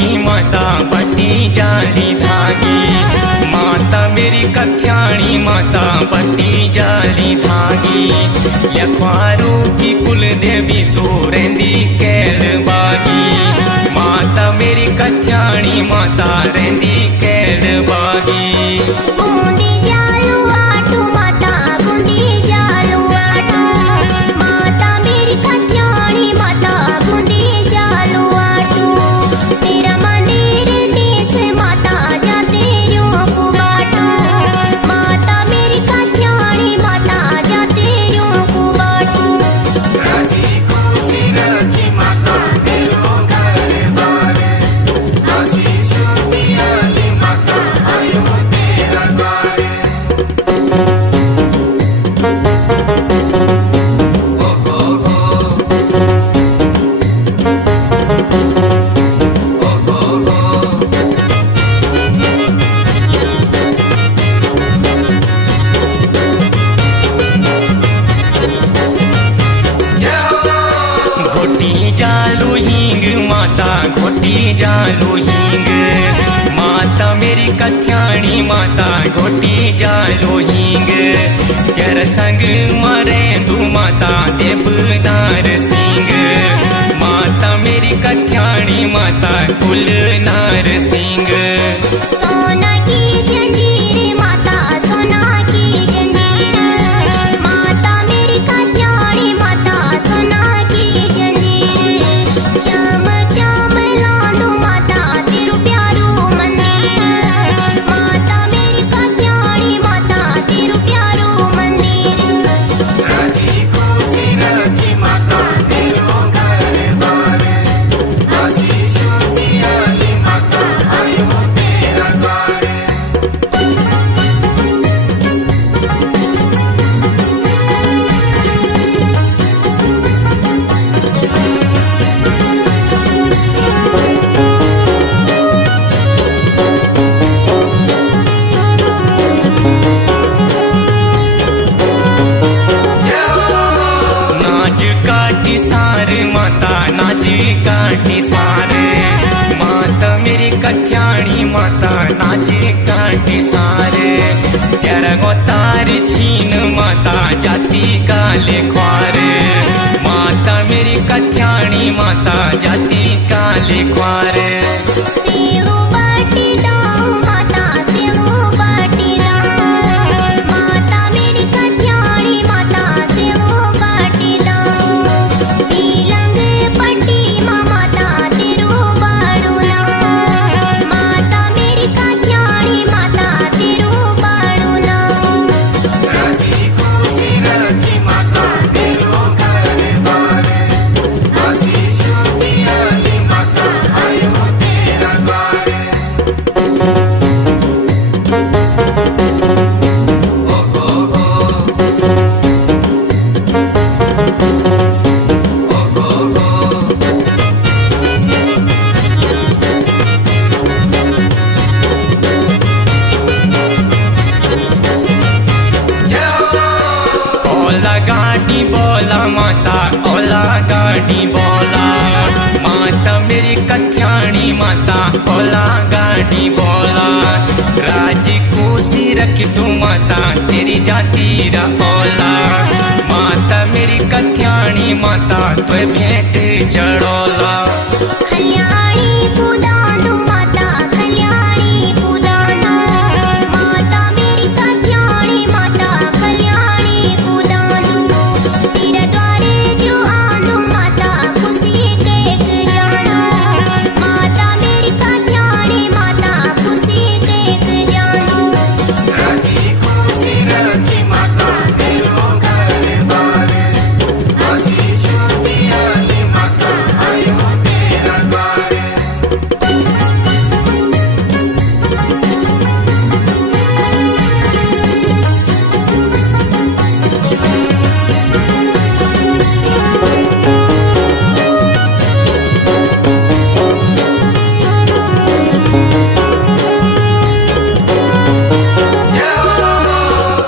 धागी माता बटी जाली धागी। माता मेरी कथ्याणी माता बटी जाली धागी। लखवारू की कुल देवी तू रेंदी कैल बागी। माता मेरी कथ्याणी माता रेंदी कैल बागी। गुंदी जालू आटू माता गुंदी जालू आटू। माता मेरी कथ्याणी माता गुंदी जालू आटू। तेरा मंदिर देश माता जाते रूप बाटू। माता मेरी कथ्याणी माता जाते रूप बाटू। राजी खुशी रखी माता मेरो घर बार। आशीष दियाली माता आयो तेरा द्वार। ओ हो हो ओ हो हो घोटी जालू हींग माता घोटी जालू हींग। माता मेरी कथ्याणी माता घोटी जालू हींग। कर संग मरे दू माता देवदार सिंह। माता मेरी कथ्याणी माता कुल नार सिंह। सोना की जंजीर माता सोना की जंजीर। माता मेरी कथ्याणी माता सोना की जंजीर। चम चम लांदू माता तेरू प्यारू मंदिर। माता मेरी कथ्याणी माता तेरू प्यारू मंदिर। राजी खुशी रखी माता मेरो घर बार। आशीष दियाली माता आयो तेरा द्वार। नाज काटी सार माता नाज काटी सार। माता मेरी कथ्याणी माता नाज काटी सार। प्यारा गोतार छीन माता जाती काले ख्वार। माता मेरी कथ्याणी माता जाती काले ख्वार। सेलू बाटी दाऊ माता सेलू बाटी दाऊ। माता मेरी कथ्याणी माता सेलू बाटी दाऊ। पीलंग पट्टी माता तेरू बाड़ू नाऊ। माता मेरी कथ्याणी माता तेरू बाड़ू नाऊ। राजी खुशी रखी माता मेरो घर बार। आशीष दियाली माता आयो तेरा द्वार। ओ हो हो ओ हो हो ओला गाड़ी बोला माता ओला गाड़ी बोला। माता मेरी कथ्याणी माता ओला गाड़ी बोला। राजी खुशी रखी तू माता तेरी जाती रा ओला। माता मेरी कथ्याणी माता तो भेंट चढ़ोला। खल्याणी कुदांदू माता खल्याणी कुदांदू। माता मेरी कथ्याणी माता खल्याणी कुदांदू। तेरा द्वारे जो आंदू माता खुशी केक जानू। माता मेरी कथ्याणी माता खुशी केक जानू। राजी खुशी रखी माता मेरो घर बार। आशीष दियाली माता आयो तेरा द्वार।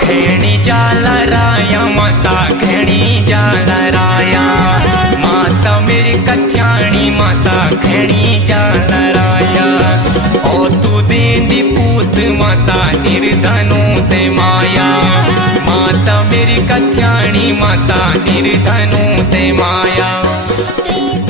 खेणी जाला राया माता खेणी जाला राया। माता मेरी कथ्याणी माता खेणी जाला राया। वेंदी पूत माता निर्धनु ते माया माता मेरी कथ्याणी माता निर्धनु ते माया त्रिस